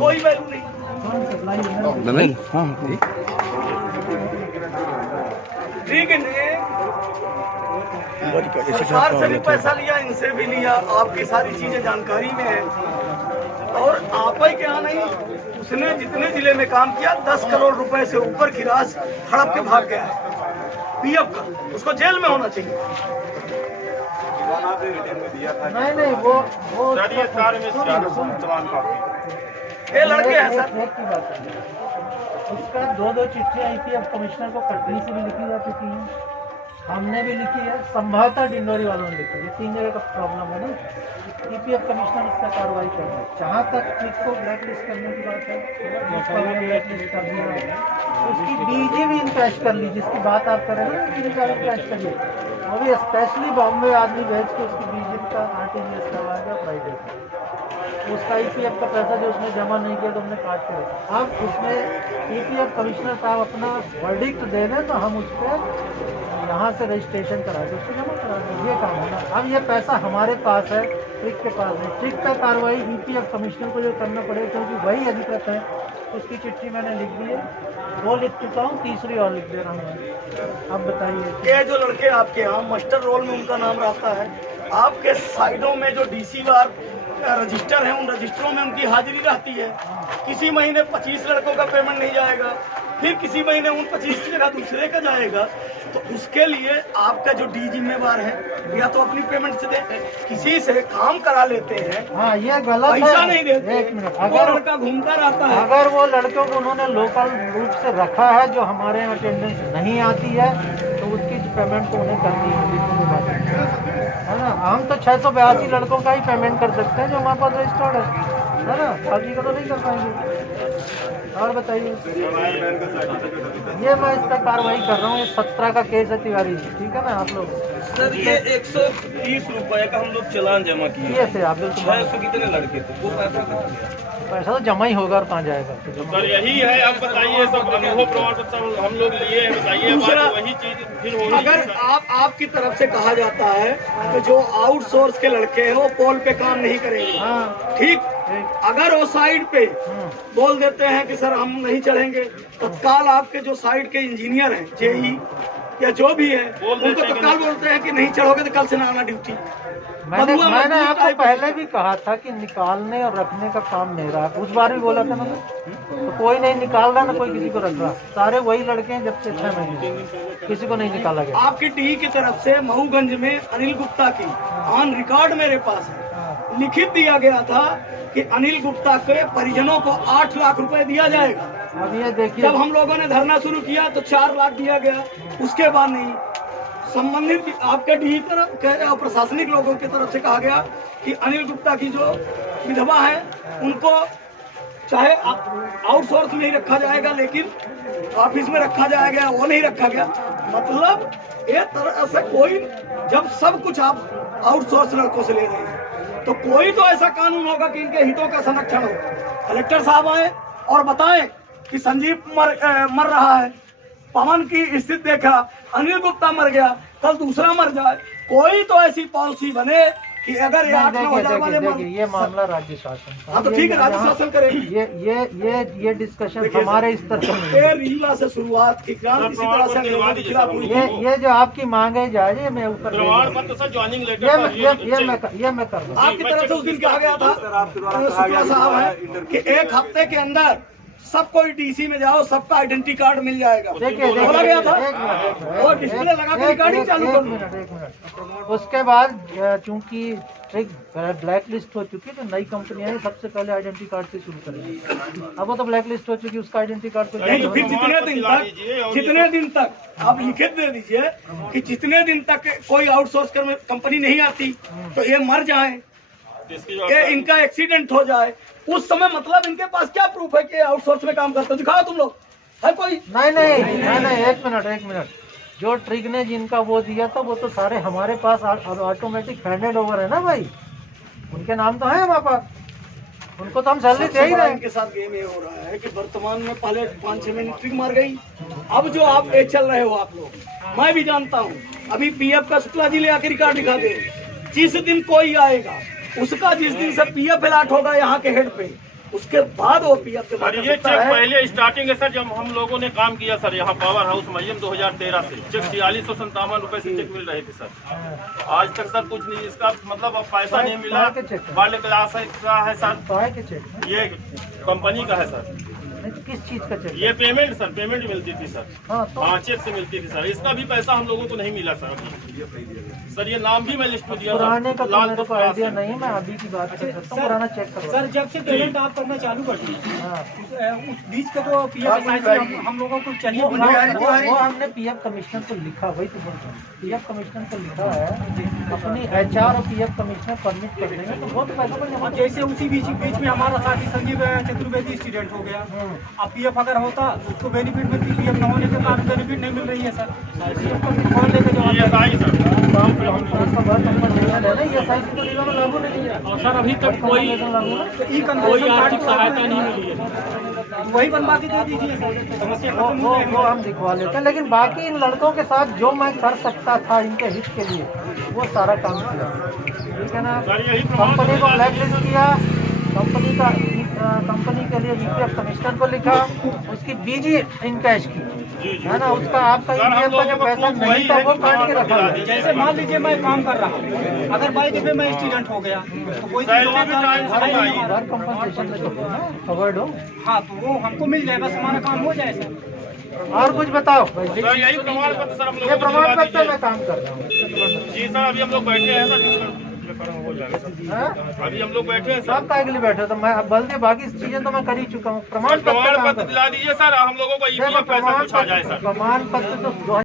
कोई वैल्यू नहीं। ठीक है, सरकार से भी पैसा लिया, इनसे भी लिया, आपकी सारी चीजें जानकारी में है। और आप ही क्या नहीं, उसने जितने जिले में काम किया 10 करोड़ रुपए से ऊपर की राशि हड़प के भाग गया है पीएफ का, उसको जेल में होना चाहिए। नहीं वो ये लड़के हैं सर। उसका 2 चिट्ठी IPF कमिश्नर को कटनी से भी लिखी जा चुकी है, हमने भी लिखी है, संभवतः डिंडोरी वालों ने लिखी है। ये 3 जगह का प्रॉब्लम है ना। EPF कमिश्नर इस पर कार्रवाई कर रहा है। जहाँ तक ट्रिक को ब्लैक लिस्ट करने की बात है, ब्लैक लिस्ट कर दिया है, उसकी DG भी इनकैश कर ली, जिसकी बात आप कर रहे हैं ना, इनकैश करिए। वो भी स्पेशली बॉम्बे आदमी भेज के उसकी DG का RTGS करवाएगा फ्राइडे को। उसका EPF का पैसा जो उसने जमा नहीं किया तो हमने काट के रखा। अब उसमें EPF कमिश्नर साहब अपना वर्डिक्ट दे दें तो हम उस पर यहाँ से रजिस्ट्रेशन करा के उसको जमा करा दें, ये काम होना। अब ये पैसा हमारे पास है, ट्रिक के पास है। ट्रिक पे कार्रवाई EPF कमिश्नर को जो करना पड़ेगा, क्योंकि वही अधिकृत है। उसकी चिट्ठी मैंने लिख दी है, 2 लिख चुका हूँ, 3री और लिख दे रहा हूँ। अब बताइए, ये जो लड़के आपके यहाँ मास्टर रोल में उनका नाम रहता है, आपके साइडों में जो DC वार रजिस्टर है, उन रजिस्टरों में उनकी हाजिरी रहती है। किसी महीने 25 लड़कों का पेमेंट नहीं जाएगा, फिर किसी महीने उन 25 की जगह दूसरे का जाएगा। तो उसके लिए आपका जो डी जिम्मेवार है, या तो अपनी पेमेंट से देते, किसी से काम करा लेते हैं। हाँ, ये गलत है, पैसा नहीं देते। 1 मिनट, अगर लड़का घूमता रहता है, अगर वो लड़कों को उन्होंने लोकल रूप से रखा है जो हमारे अटेंडेंस नहीं आती है, तो उसकी पेमेंट तो उन्हें करनी है ना। हम तो 682 लड़कों का ही पेमेंट कर सकते हैं जो हमारे पास रजिस्टर्ड है ना, बाकी का तो नहीं कर पाएंगे। और बताइए, ये मैं इस पर कार्रवाई कर रहा हूँ। ये 17 का केस है तिवारी जी, ठीक है ना। आप लोग सर ये 130 रुपए का हम लोग चालान जमा किए से आप बिल्कुल 600 कितने लड़के थे, वो पैसा तो जमा ही होगा और कहाँ जाएगा। तो सर यही है, आप बताइए, सब अनुभव प्रमाण पत्र हम लोग लिए हैं, बताइए वही चीज फिर होगी। अगर आपकी तरफ से कहा जाता है तो जो आउटसोर्स के लड़के हैं वो पोल पे काम नहीं करेंगे, ठीक। अगर वो साइड पे बोल देते हैं कि सर हम नहीं चढ़ेंगे, तत्काल आपके जो साइड के इंजीनियर हैं, JE या जो भी है, उनको तत्काल बोलते हैं कि नहीं चढ़ोगे तो कल से ना आना ड्यूटी। मैंने आपको पहले भी कहा था कि निकालने और रखने का काम मेरा, उस बार भी बोला था मैंने। तो कोई नहीं निकाल रहा ना कोई किसी को रख रहा, सारे वही लड़के हैं जब से 6 महीने, किसी को नहीं निकाला गया। आपकी DE की तरफ से महूगंज में अनिल गुप्ता की ऑन रिकॉर्ड मेरे पास है, लिखित दिया गया था कि अनिल गुप्ता के परिजनों को 8 लाख रुपए दिया जाएगा। अब ये देखिए, जब हम लोगों ने धरना शुरू किया तो 4 लाख दिया गया, उसके बाद नहीं। संबंधित आपके DE तरफ प्रशासनिक लोगों की तरफ से कहा गया कि अनिल गुप्ता की जो विधवा है उनको चाहे आउटसोर्स में ही रखा जाएगा, लेकिन ऑफिस में रखा जाएगा, वो नहीं रखा गया। मतलब एक तरह से कोई, जब सब कुछ आप आउटसोर्स लड़कों से ले रहे हैं, तो कोई तो ऐसा कानून होगा कि इनके हितों का संरक्षण हो। कलेक्टर साहब आए और बताएं कि संजीव मर रहा है, पवन की स्थिति देखा, अनिल गुप्ता मर गया, कल दूसरा मर जाए। कोई तो ऐसी पॉलिसी बने कि अगर ये 8-9 हजार वाले मर, ये मामला राज्य शासन। हाँ तो ठीक है, राज्य शासन करे। ये डिस्कशन हमारे स्तर पर रीवा से शुरुआत की, किसी तरह से ये जो आपकी मांग है जायज, मैं ऊपर ये मैं कर दूँ। आपकी तरफ से उस दिन कहा गया था, शुक्ला साहब है कि 1 हफ्ते के अंदर सब कोई DC में जाओ, सबका आइडेंटिटी कार्ड मिल जाएगा। बोला गया था, और डिस्प्ले लगा के रिकॉर्डिंग चालू कर दो। एक मिनट। उसके बाद चूंकि ट्रिक ब्लैक लिस्ट हो चुकी है, तो नई कंपनियां सबसे पहले आइडेंटिटी कार्ड से शुरू करेंगी। अब वो तो ब्लैक लिस्ट हो चुकी है, उसका आइडेंटिटी कार्ड नहीं, तो फिर जितने दिन तक आप लिखित दे दीजिए कि जितने दिन तक कोई आउटसोर्स कंपनी नहीं आती, तो ये मर जाए, ये इनका एक्सीडेंट हो जाए, उस समय मतलब इनके पास क्या प्रूफ है कि आउटसोर्स में काम करते? दिखाओ तुम लोग, है कोई? नहीं, एक मिनट। जो ट्रिग ने जिनका वो दिया था, वो तो सारे हमारे पास ऑटोमेटिक हैंडेड ओवर है ना भाई, उनके नाम तो है हमारे पास, उनको तो हम सैलरी दे ही रहे हैं। इनके साथ गेम ये हो रहा है कि वर्तमान में पहले 5-6 महीने ट्रिग मार गई, अब जो आप ये चल रहे हो आप लोग, मैं भी जानता हूँ। अभी PF का शुक्ला जी ले आके रिकॉर्ड दिखा दे, जिस दिन कोई आएगा उसका, जिस दिन से PF अलॉट होगा यहाँ के हेड पे, उसके बाद वो पीएफ के सर माध्यम ये से चेक पहले स्टार्टिंग है सर, जब हम लोगों ने काम किया सर यहाँ पावर हाउस मयम 2013 से चेक 4657 रुपए से चेक मिल रहे थे सर। आज तक सर कुछ नहीं, इसका मतलब अब पैसा नहीं मिला। वाले क्लास का है सर, तो है कि चेक ये कंपनी का है सर। नहीं तो किस चीज का चेक? ये पेमेंट सर, पेमेंट मिलती थी सर। हाँ तो हाँ चेक से मिलती थी सर, इसका भी पैसा हम लोगों को नहीं मिला सर। सर ये नाम भी मैं लिस्ट में दिया पुराने का तो लाल मेरे को आइडिया नहीं है, मैं अभी की बात कर सकता हूँ। पुराना चेक करो सर जब से पेमेंट आप करना चालू कर दिए हाँ। उस बीच का तो पीएफ हम लोगों को चाहिए भी नहीं। वो हमने पीएफ कमिश्नर को लिखा, वही तो बोलता हूँ, पीएफ कमिश्नर को लिखा है अपनी एचआर और पीएफ कमिश्नर परमिट कर देंगे तो बहुत पैसा बन और जाएगा। जैसे उसी बीच में हमारा साथी संजीव चतुर्वेदी स्टूडेंट हो गया। अब पीएफ अगर होता तो उसको बेनिफिट मिलती, पीएफ न होने के कारण बेनिफिट नहीं मिल रही है सर। पीएफ का भी फोन लेके ये जवाब साई सर। लागू नहीं है और सर अभी तक कोई कोई आर्थिक सहायता नहीं मिली है। वही बनवा के दे दीजिए सर, समस्या खत्म वो हो जाएगी। हम दिखवा लेते हैं, लेकिन बाकी इन लड़कों के साथ जो मैं कर सकता था इनके हित के लिए वो सारा काम किया, ठीक है ना। सर यही प्रमाण कंपनी को ब्लैक लिस्ट किया, कंपनी के लिए ईपीएफ कमिश्नर को लिखा, उसकी बीजी इनकैश की, है ना। उसका आपका ईपीएफ का जो पैसा नहीं था वो काट के रखा है। जैसे मान लीजिए मैं काम कर रहा हूँ, अगर बाई दफे मैं स्टूडेंट हो गया तो कोई सैलरी भी टाइम से नहीं आई। वर्क कंपनसेशन में तो हो ना, कवर्ड हो। हाँ तो वो हमको मिल जाए, बस हमारा काम हो जाए सर। और कुछ बताओ। सर यही प्रमाण पत्र सर हम ये लोगों को प्रमाण दिलवा पत्र दीजिए। मैं काम कर रहा हूँ। जी सर अभी हम लोग बैठे हैं सर, हो जाएगा सर। हाँ? अभी हम लोग बैठे हैं सब सर। काय के लिए बैठे हो? तो मैं अब बल दिए, बाकी चीजें तो मैं कर ही चुका हूँ। प्रमाण पत्र प्रमाण काम पत्र कर- दिला दीजिए सर, हम लोगों को देखो, ईपीएफ पैसा कुछ आ जाए सर। प्रमाण पत्र तो